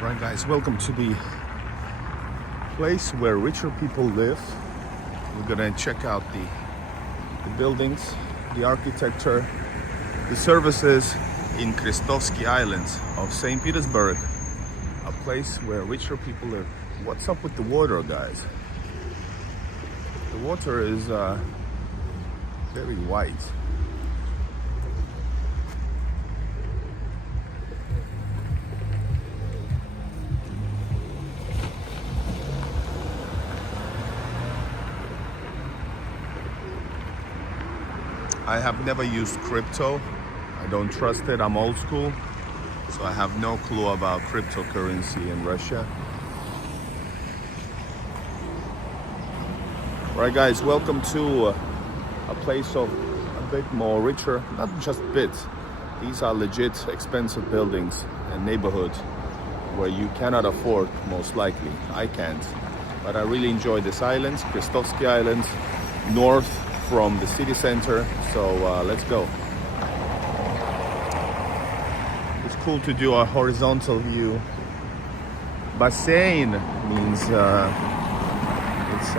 Right guys, welcome to the place where richer people live. We're gonna check out the buildings, the architecture, the services in Krestovsky Islands of St. Petersburg, a place where richer people live. What's up with the water, guys? The water is very white. I have never used crypto. I don't trust it. I'm old school, so I have no clue about cryptocurrency in Russia. Right guys, welcome to a place of a bit more richer, not just bit. These are legit expensive buildings and neighborhood where you cannot afford, most likely. I can't, but I really enjoy this island, Krestovsky Island, north from the city center, so let's go. It's cool to do a horizontal view. Bassein means it's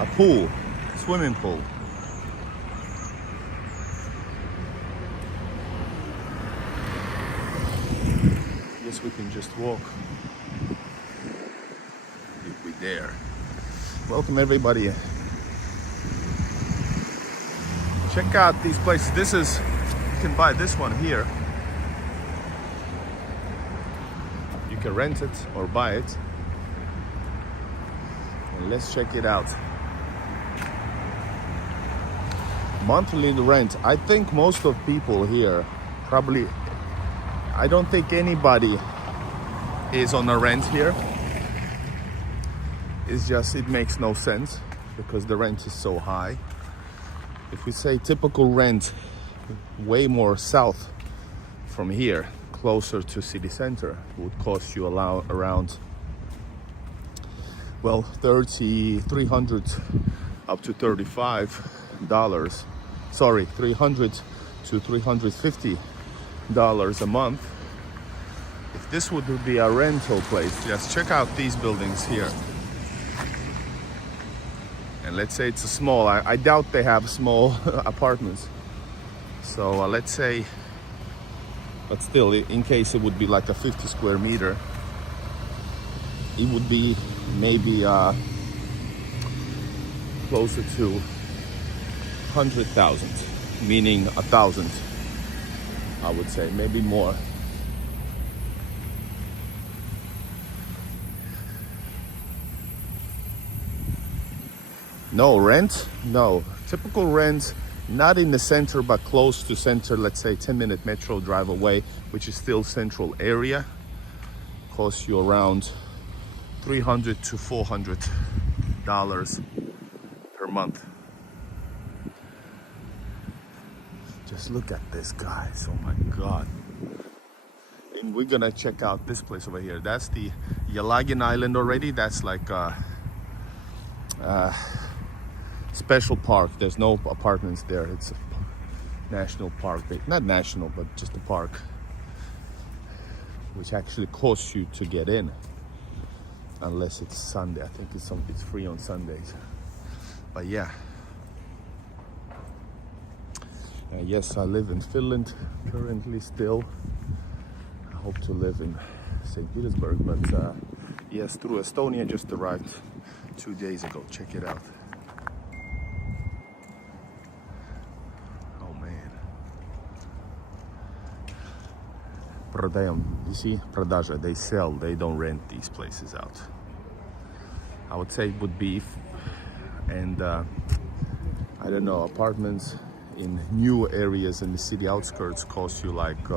a pool, swimming pool. Guess we can just walk if we dare. Welcome everybody. Check out these places. This is, you can buy this one here. You can rent it or buy it. And let's check it out. Monthly rent. I think most of people here probably, I don't think anybody is on a rent here. It's just, it makes no sense because the rent is so high. If we say typical rent, way more south from here, closer to city center, would cost you around, well, $300 up to $35. Sorry, $300 to $350 a month. If this would be a rental place, just check out these buildings here. And let's say it's a small, I doubt they have small apartments. So let's say, but still, in case it would be like a 50 square meter, it would be maybe closer to 100,000, meaning 1,000, I would say, maybe more. No rent, no. Typical rent, not in the center, but close to center, let's say 10-minute metro drive away, which is still central area. Costs you around $300 to $400 per month. Just look at this, guys, oh my God. And we're gonna check out this place over here. That's the Yelagin Island already. That's like special park. There's no apartments there. It's a national park. Not national, but just a park, which actually costs you to get in, unless it's Sunday. I think it's free on Sundays. But yeah. Yes, I live in Finland currently still. I hope to live in St. Petersburg, but yes, through Estonia, just arrived 2 days ago. Check it out. Продаем. You see, продажа. They sell. They don't rent these places out. I would say it would be, and I don't know, apartments in new areas in the city outskirts cost you like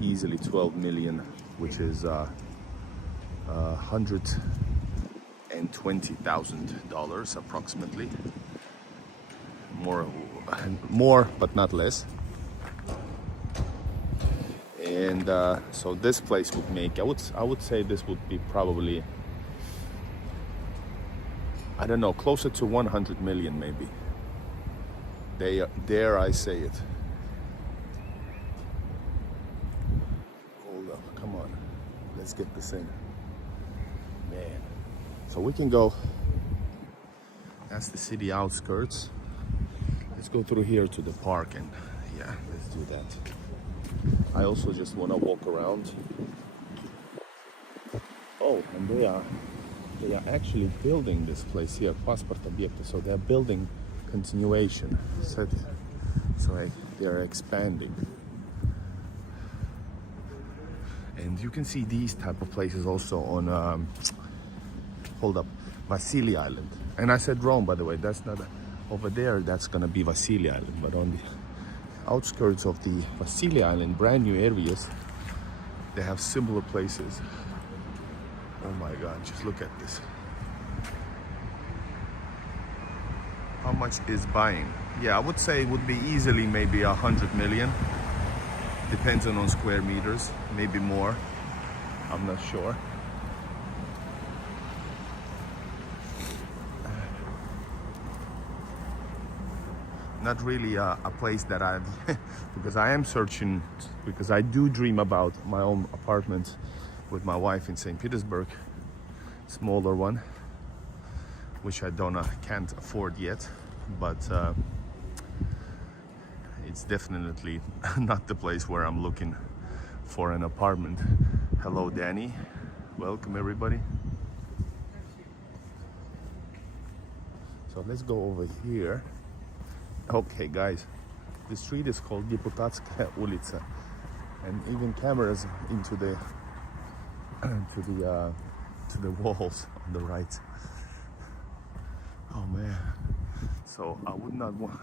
easily 12 million, which is $120,000 approximately. More, but not less. And so this place would make, I would say this would be probably, I don't know, closer to 100 million maybe. Dare I say it. Hold up, come on. let's get this in. Man. So we can go, that's the city outskirts. Let's go through here to the park and yeah, let's do that. I also just want to walk around. Oh, and they are actually building this place here, Passport Objekte. So they're building continuation. So they are expanding. And you can see these type of places also on, hold up, Vasily Island. And I said wrong, by the way, that's not, over there, that's gonna be Vasily Island. But on the outskirts of the Vasily Island, brand new areas, they have similar places. Oh my God, just look at this. How much is buying? Yeah, I would say it would be easily maybe 100 million. Depends on square meters, maybe more. I'm not sure. Not really a place that I've, because I am searching, because I do dream about my own apartment with my wife in St. Petersburg, smaller one, which I can't afford yet, but it's definitely not the place where I'm looking for an apartment. Hello, Danny. Welcome, everybody. So let's go over here. Okay, guys, the street is called Deputatskaya Ulica, and even cameras into the to the walls on the right. Oh man! So I would not want.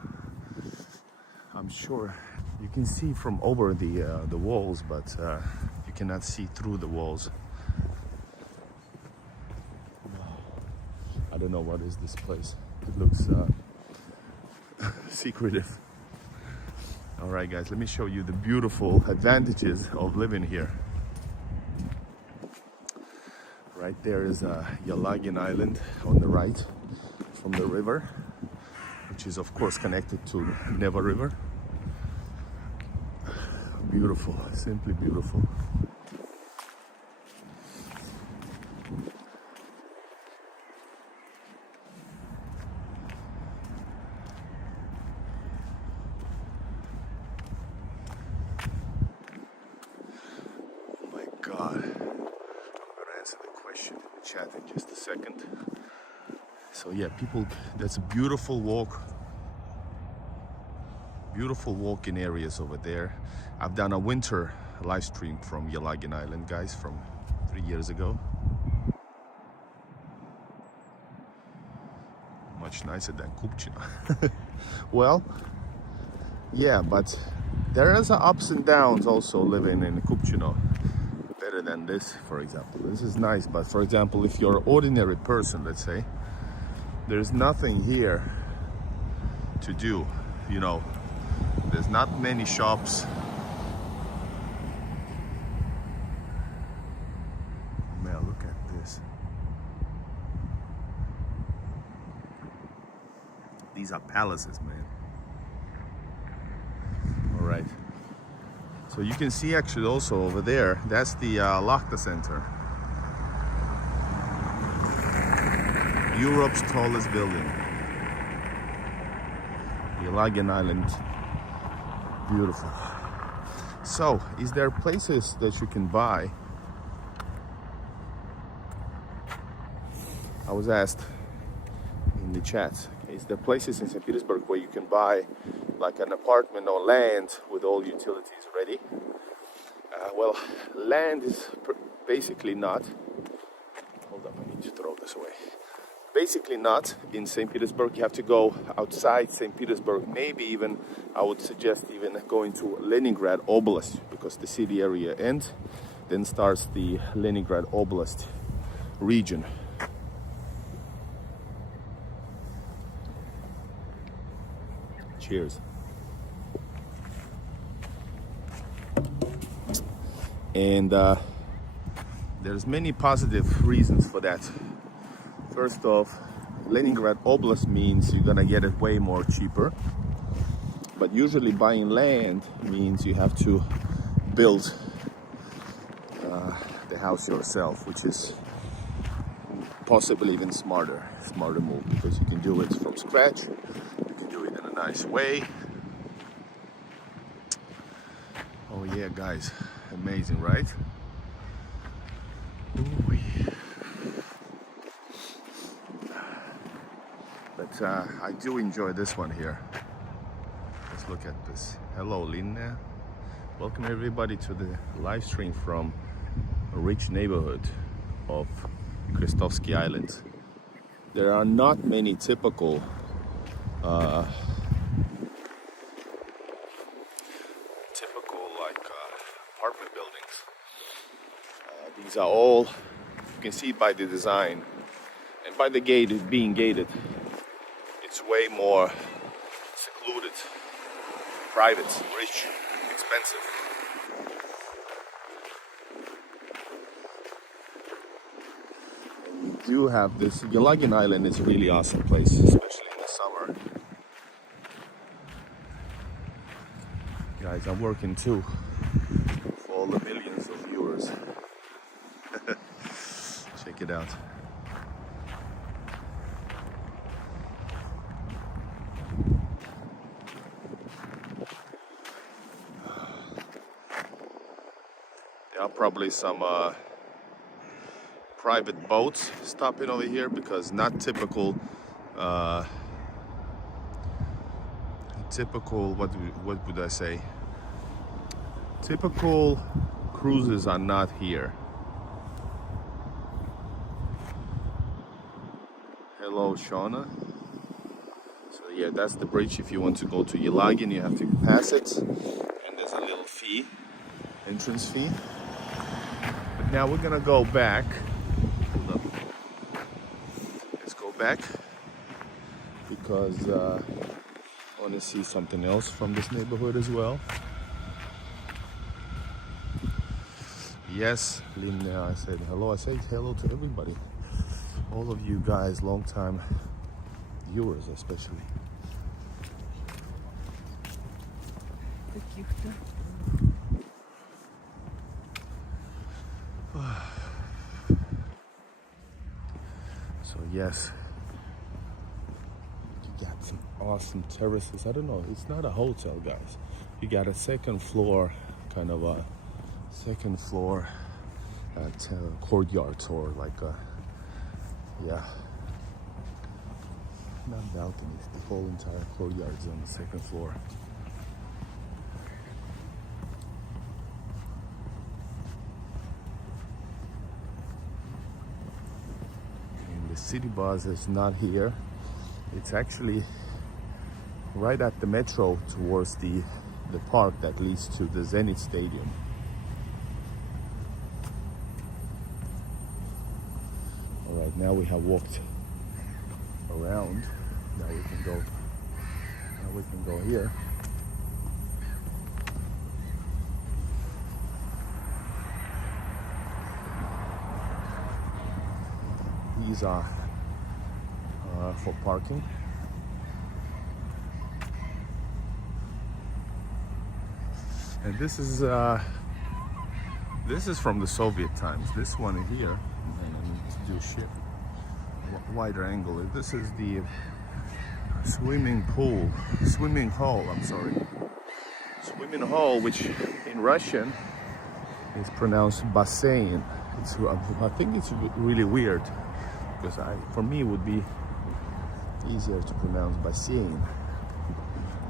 I'm sure you can see from over the walls, but you cannot see through the walls. I don't know what is this place. It looks secretive. All right, guys, let me show you the beautiful advantages of living here. Right there is Yelagin Island on the right from the river, which is of course connected to Neva River. Beautiful, simply beautiful. God, I'm gonna answer the question in the chat in just a second. So yeah, people, that's a beautiful walking areas over there. I've done a winter live stream from Yelagin Island, guys, from 3 years ago. Much nicer than Kupchino. Well, yeah, but there is ups and downs also living in Kupchino. Better than this, for example. This is nice, but for example, if you're an ordinary person, let's say, there's nothing here to do, you know. There's not many shops. Man, look at this. These are palaces, man. All right. So you can see actually also over there, that's the Lahta Center. Europe's tallest building. Yelagin Island. Beautiful. So, is there places that you can buy? I was asked in the chat, is there places in St. Petersburg where you can buy like an apartment or land with all utilities ready? Well, land is basically not. Hold up, I need to throw this away. Basically not in St. Petersburg. You have to go outside St. Petersburg. Maybe even, I would suggest even going to Leningrad Oblast, because the city area ends, then starts the Leningrad Oblast region. Cheers. And there's many positive reasons for that. First off, Leningrad Oblast means you're gonna get it way more cheaper. But usually buying land means you have to build. They house yourself, which is possibly even smarter move, because you can do it from scratch, you can do it in a nice way. Oh yeah, guys, amazing, right? Ooh. But I do enjoy this one here. Let's look at this. Hello, Linne. Welcome everybody to the live stream from a rich neighborhood of Krestovsky Island. There are not many typical apartment buildings. These are all, you can see by the design and by the gate, it being gated, it's way more secluded, private, rich, expensive. And we do have this, Yelagin Island is a really awesome place, especially in the summer. Guys, I'm working too for all the millions of viewers. Check it out. There are probably some private boats stopping over here, because not typical what would I say? Typical cruises are not here. Hello, Shauna. So yeah, that's the bridge. If you want to go to Yelagin, you have to pass it, and there's a little fee, entrance fee. But now we're gonna go back. Hold up. Let's go back, because I want to see something else from this neighborhood as well. Yes, Linda, I said hello. I said hello to everybody. All of you guys, long time viewers especially. So yes, you got some awesome terraces. I don't know, it's not a hotel, guys. You got a second floor, kind of a second floor courtyards, or like a, yeah, not balconies, the whole entire courtyards on the second floor. And the city bus is not here. It's actually right at the metro towards the park that leads to the Zenit Stadium. All right, now we have walked around. Now we can go. Now we can go here. These are for parking. And this is from the Soviet times. This one here, and I need to do shit. Wider angle. This is the swimming hall, which in Russian is pronounced bassein. I think it's really weird, because for me it would be easier to pronounce bassein.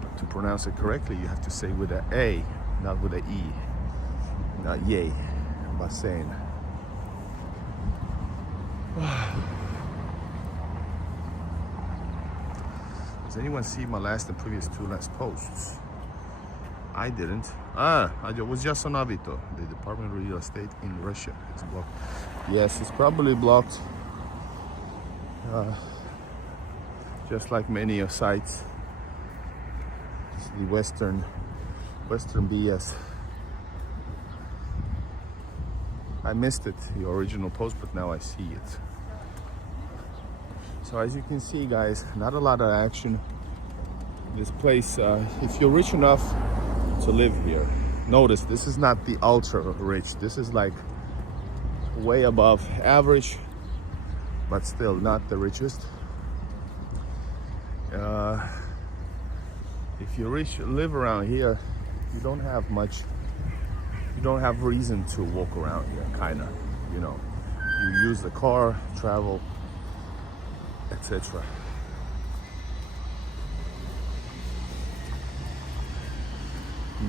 But to pronounce it correctly, you have to say with an A, not with an E. Not yay, bassein. Does anyone see my last and previous two last posts? I didn't. I was just on Avito, the Department of Real Estate in Russia. It's blocked. Yes, it's probably blocked. Just like many of sites. It's the Western BS. I missed it, the original post, but now I see it. So as you can see, guys, not a lot of action. This place, if you're rich enough to live here, notice this is not the ultra rich. This is like way above average, but still not the richest. If you live around here, you don't have much. You don't have reason to walk around here, kinda. You know, you use the car, travel, etc.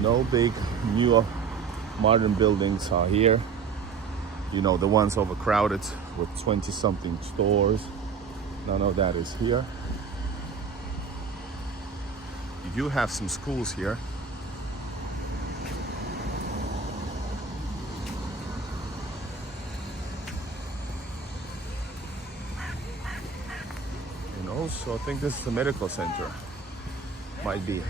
No big new modern buildings are here. You know, the ones overcrowded with 20-something stores. None of that is here. You do have some schools here. And also, I think this is the medical center. Might be.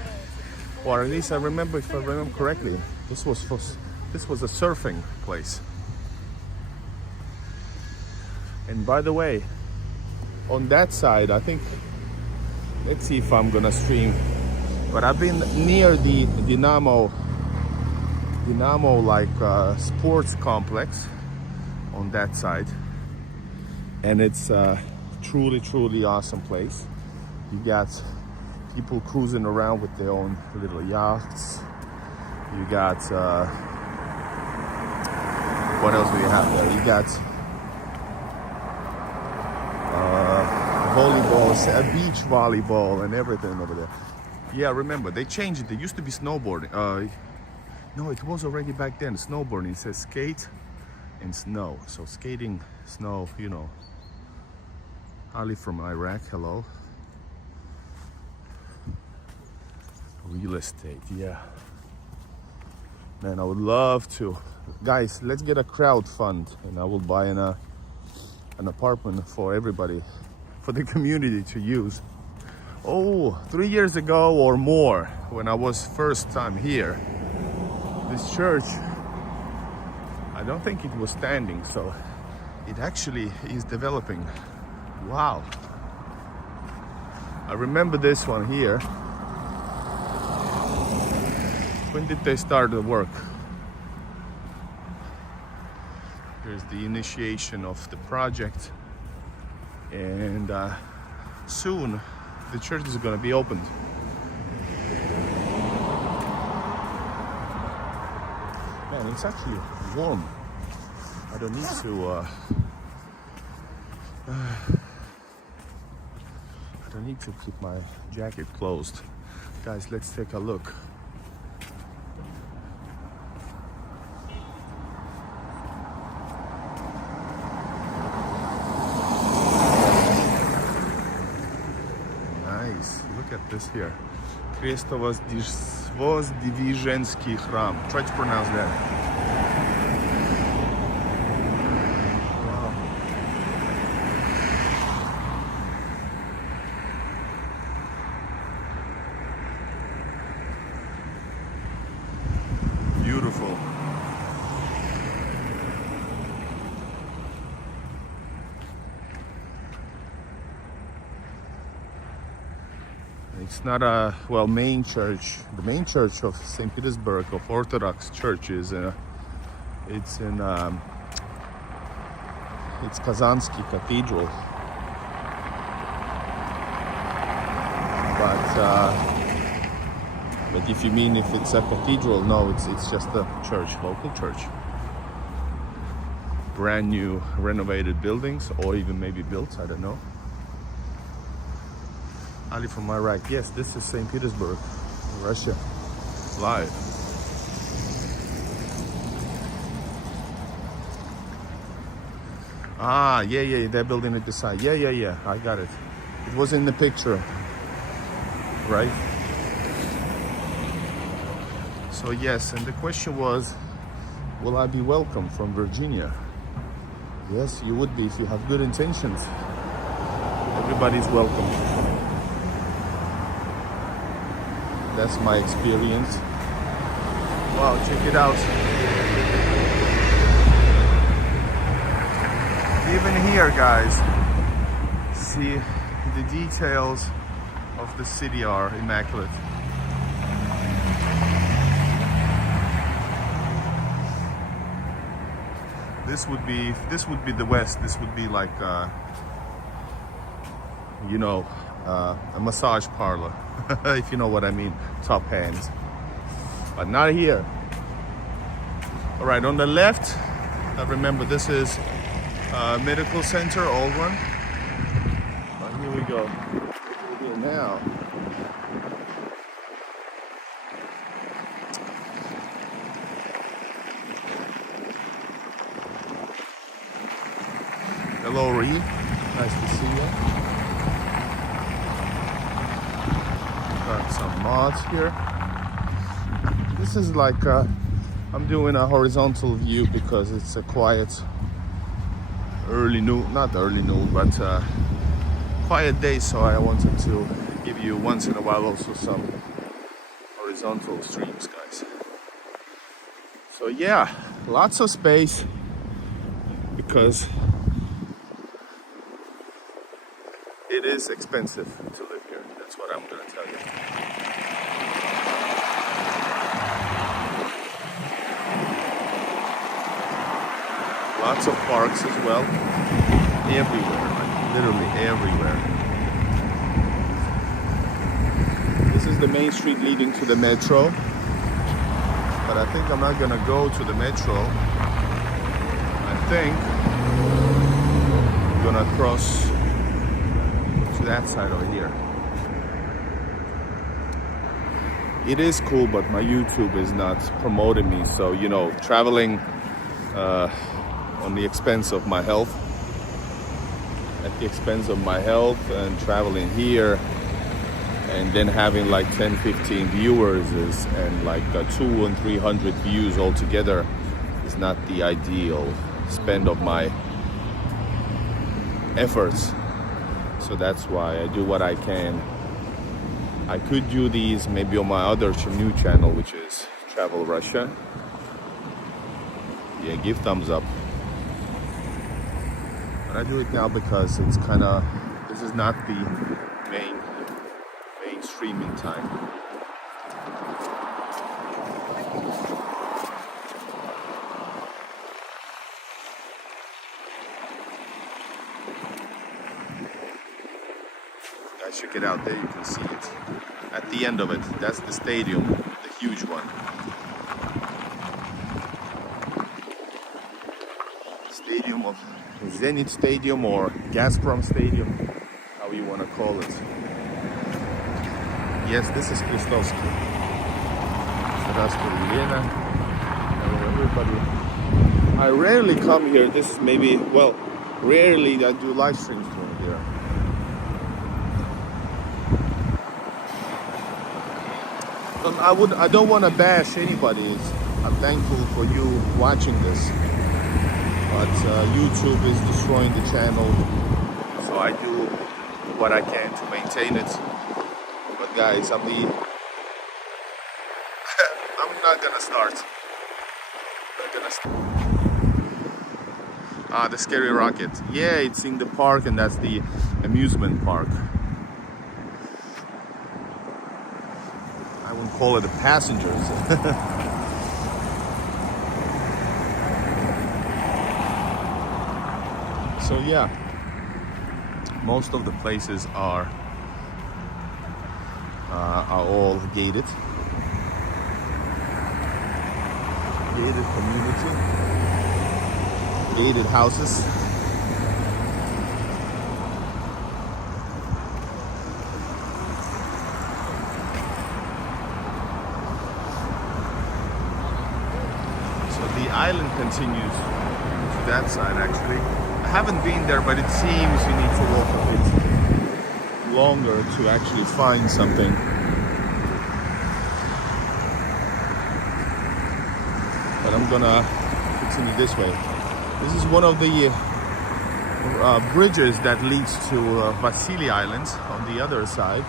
Or at least I remember, if I remember correctly, this was a surfing place. And by the way, on that side, I think, let's see if I'm gonna stream, but I've been near the Dynamo like sports complex on that side, and it's a truly awesome place. You got people cruising around with their own little yachts. You got what else do you have there? You got volleyballs, beach volleyball, and everything over there. Yeah, remember they changed it. There used to be snowboarding. No, it was already back then. Snowboarding. It says skate and snow. So skating, snow. You know. Ali from Iraq. Hello. Real estate. Yeah. Man, I would love to. Guys, let's get a crowd fund, and I will buy an apartment for everybody, for the community to use. Oh, 3 years ago or more, when I was first time here, this church, I don't think it was standing, so it actually is developing. Wow. I remember this one here. When did they start the work? Here's the initiation of the project, and soon the church is going to be opened. Man, it's actually warm. I don't need to I don't need to keep my jacket closed. Guys, let's take a look. Look at this here. Krestovsky храм. Try to pronounce that. Wow. Beautiful. It's not a main church. The main church of St. Petersburg of Orthodox Church is it's Kazanski Cathedral. But if you mean if it's a cathedral, no, it's just a church, local church. Brand new renovated buildings, or even maybe built, I don't know. Ali from Iraq. Yes, this is St. Petersburg, Russia, live. Ah, yeah, they're building it beside. Yeah, I got it. It was in the picture, right? So yes, and the question was, will I be welcome from Virginia? Yes, you would be if you have good intentions. Everybody's welcome. That's my experience. Wow, check it out. Even here, guys, see the details of the city are immaculate. This would be the west. This would be like you know, a massage parlor, if you know what I mean. Top hands, but not here. All right, on the left, remember this is medical center, old one. Here we go. Here now. Hello, Reed. Nice to see you. Got some mods here. This is like I'm doing a horizontal view because it's a quiet early noon, not early noon, but quiet day, so I wanted to give you once in a while also some horizontal streams, guys. So yeah, lots of space because it is expensive to live here. That's what I'm gonna tell you. Lots of parks as well, everywhere, like literally everywhere. This is the main street leading to the metro, but I think I'm not gonna go to the metro. I think I'm gonna cross to that side over here. It is cool, but my YouTube is not promoting me, so you know, traveling on the expense of my health, and traveling here and then having like 10-15 viewers and like 200 and 300 views altogether is not the ideal spend of my efforts. So that's why I do what I can. I could do these maybe on my other new channel, which is Travel Russia. Yeah, give thumbs up. But I do it now because it's kind of, this is not the main streaming time. Guys, check it out. There you can see it. At the end of it, that's the stadium, the huge one. Stadium of Zenit Stadium or Gazprom Stadium, how you want to call it. Yes, this is Krestovsky. Hello everybody. I rarely come here. This is maybe, well, rarely I do live streams from here. I don't want to bash anybody. I'm thankful for you watching this. But YouTube is destroying the channel, so I do what I can to maintain it. But guys, I'm not gonna start. Ah, the scary rocket. Yeah, it's in the park, and that's the amusement park. I wouldn't call it the passengers. So yeah, most of the places are all gated. Gated community, gated houses. So the island continues to that side actually. I haven't been there, but it seems you need to walk a bit longer to actually find something. But I'm gonna continue this way. This is one of the bridges that leads to Vasily Islands on the other side.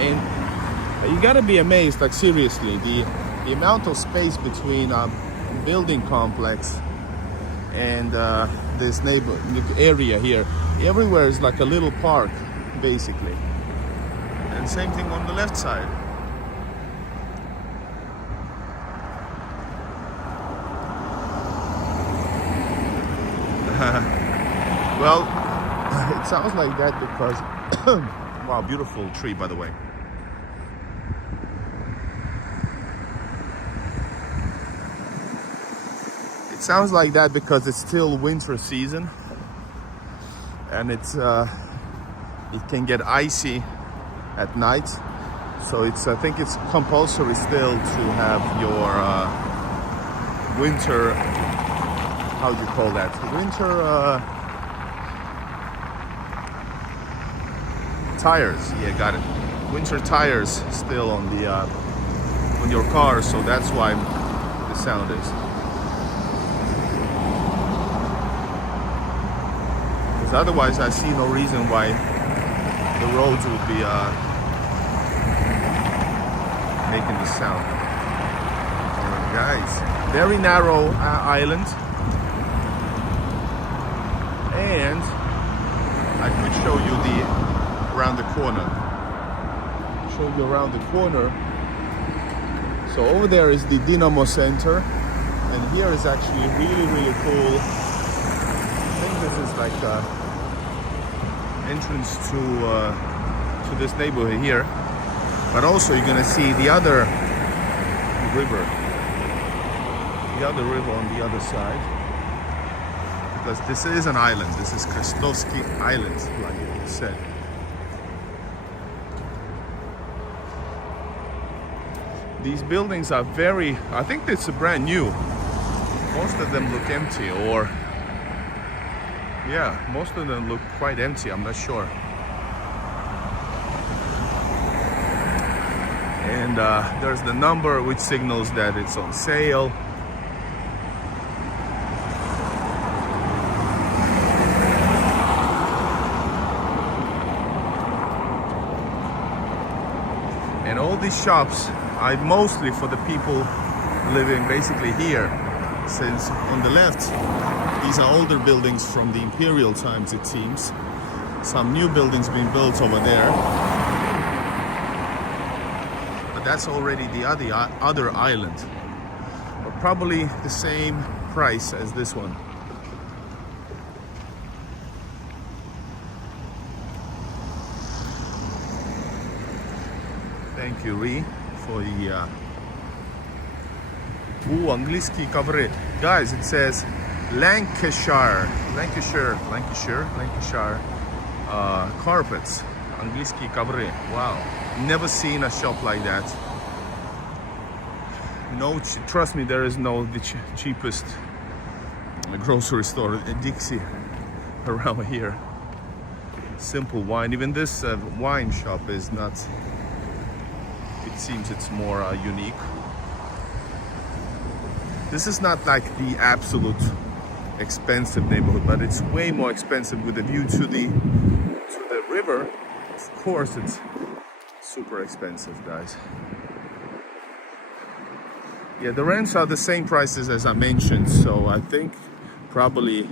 And you gotta be amazed, like seriously, the amount of space between building complex and this area here. Everywhere is like a little park, basically. And same thing on the left side. Well, it sounds like that because wow, beautiful tree, by the way. It sounds like that because it's still winter season, and it can get icy at night. So I think it's compulsory still to have your winter, how do you call that? Winter tires. Yeah, got it. Winter tires still on the on your car, so that's why the sound is. Because otherwise, I see no reason why the roads would be making this sound. Alright, guys, very narrow island, and I could show you the around the corner. Show you around the corner. So over there is the Dynamo Center, and here is actually really cool. I think this is like a entrance to this neighborhood here. But also you're gonna see the other river. The other river on the other side. Because this is an island. This is Krestovsky Island, like you said. These buildings are very, I think it's brand new. Most of them look empty, or yeah, most of them look quite empty, I'm not sure. And there's the number which signals that it's on sale. And all these shops are mostly for the people living basically here, since on the left these are older buildings from the imperial times, it seems. Some new buildings being built over there, but that's already the other island, but probably the same price as this one. Thank you, Ree, for the angliski ковры. Guys, it says Lancashire carpets. Angliski ковры. Wow, never seen a shop like that. No, trust me, there is no the cheapest grocery store, Dixie, around here. Simple wine. Even this wine shop is not. It seems it's more unique. This is not like the absolute expensive neighborhood, but it's way more expensive with a view to the river. Of course, it's super expensive, guys. Yeah, the rents are the same prices as I mentioned, so I think probably.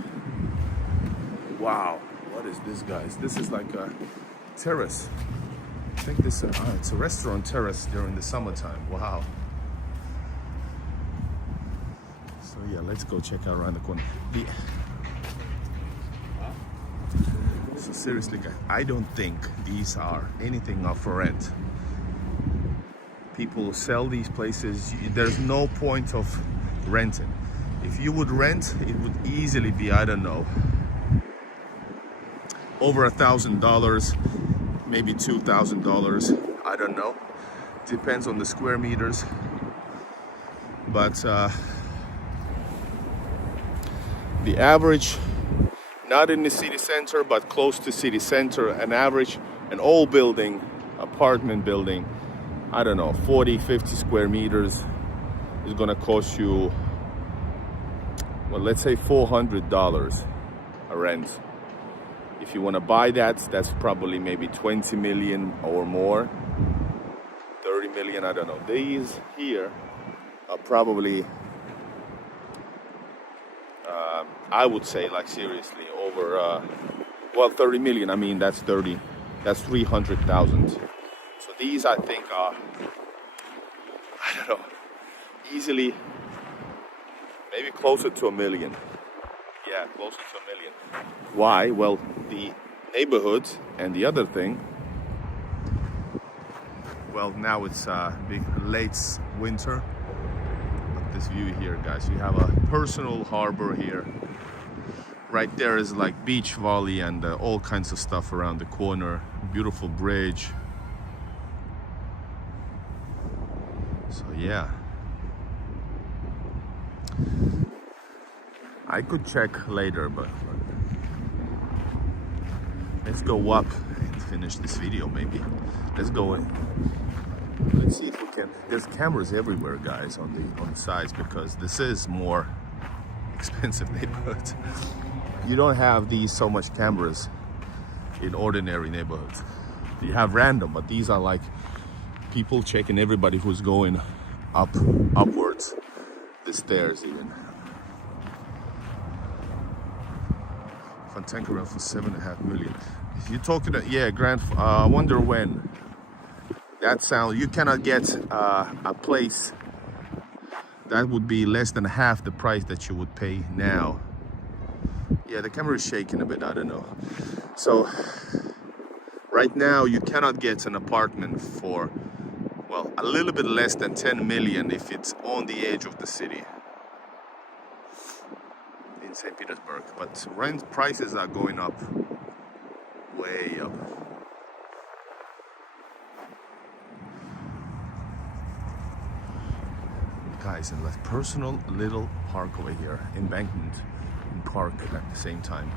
Wow, what is this, guys? This is like a terrace. I think this it's a restaurant terrace during the summertime. Wow. So yeah, let's go check out around the corner. So seriously, guys, I don't think these are anything up for rent. People sell these places. There's no point of renting. If you would rent, it would easily be, I don't know, over $1,000, maybe $2,000. I don't know. Depends on the square meters. But the average, not in the city center, but close to city center, an old building, apartment building, I don't know, 40, 50 square meters is gonna cost you, well, let's say $400 a rent. If you wanna buy that, that's probably maybe 20 million or more, 30 million, I don't know. These here are probably, I would say, like, seriously, over, well, 30 million, I mean, that's 300,000 So these I think are, I don't know, easily maybe closer to $1 million. Yeah, closer to $1 million. Why? Well, the neighborhood and the other thing, well, now it's big late winter. But this view here, guys, you have a personal harbor here. Right there is like beach volley and all kinds of stuff around the corner. Beautiful bridge. So yeah, I could check later, but let's go up and finish this video maybe. Let's go in. Let's see if we can. There's cameras everywhere, guys, on the sides, because this is more expensive neighborhood. You don't have these so much cameras in ordinary neighborhoods. You have random, but these are like people checking everybody who's going upwards the stairs even. Tanker for 7.5 million. If you're talking to, yeah, I wonder when. That sound, you cannot get a place that would be less than half the price that you would pay now. Yeah, the camera is shaking a bit, I don't know. So right now you cannot get an apartment for, well, a little bit less than 10 million if it's on the edge of the city in St. Petersburg, but rent prices are going up, way up. Guys, and that personal little park over here, embankment and park at the same time.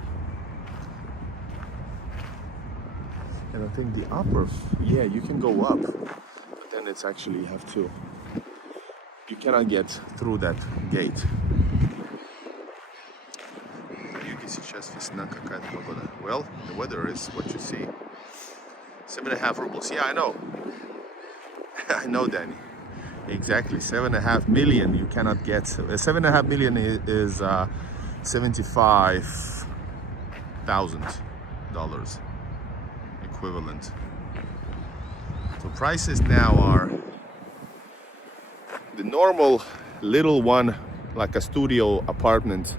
And I think the upper, yeah, you can go up, but then it's actually you cannot get through that gate. Well, the weather is what you see. 7.5 rubles. Yeah, I know. I know, Danny. Exactly. 7.5 million you cannot get. 7.5 million is $75,000 equivalent. So prices now are the normal little one, like a studio apartment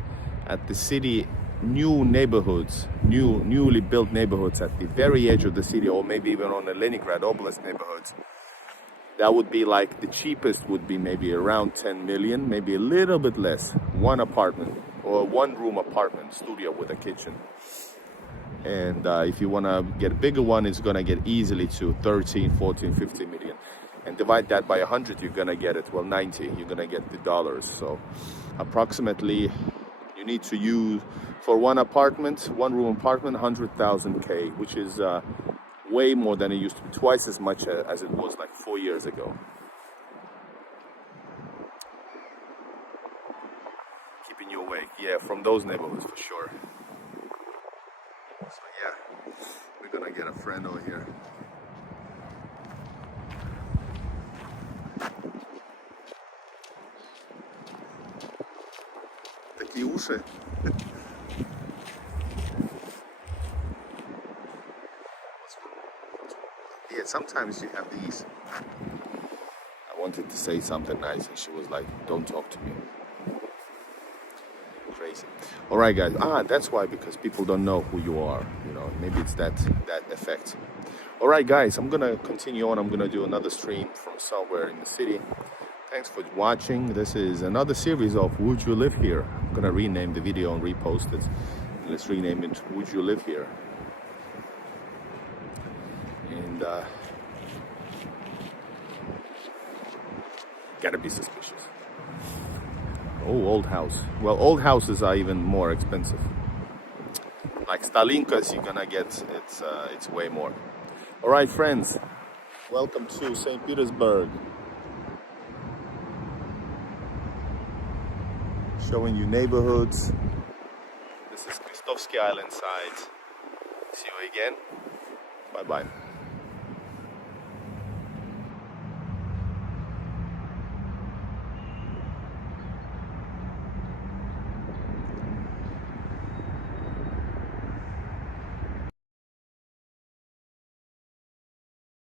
at the city. New neighborhoods, newly built neighborhoods at the very edge of the city, or maybe even on the Leningrad Oblast neighborhoods. That would be like the cheapest would be maybe around 10 million, maybe a little bit less. One apartment or one room apartment studio with a kitchen. And if you want to get a bigger one, it's going to get easily to 13, 14, 15 million. And divide that by 100, you're going to get it, well, 90, you're going to get the dollars. So approximately you need to use, for one apartment, one room apartment, 100,000 K, which is way more than it used to be, twice as much as it was like 4 years ago. Keeping you awake, yeah, from those neighborhoods for sure. So yeah, we're gonna get a friend over here. Такие уши. Yeah, sometimes you have these. I wanted to say something nice and she was like, don't talk to me. Crazy. All right, guys. That's why, because people don't know who you are. You know, maybe it's that effect. All right, guys, I'm going to continue on. I'm going to do another stream from somewhere in the city. Thanks for watching. This is another series of Would You Live Here? I'm going to rename the video and repost it. Let's rename it Would You Live Here? And gotta be suspicious. Oh, old house. Well, old houses are even more expensive. Like Stalinkas, you're gonna get it's way more. All right, friends, welcome to St. Petersburg. Showing you neighborhoods. This is Krestovsky Island side. See you again. Bye bye.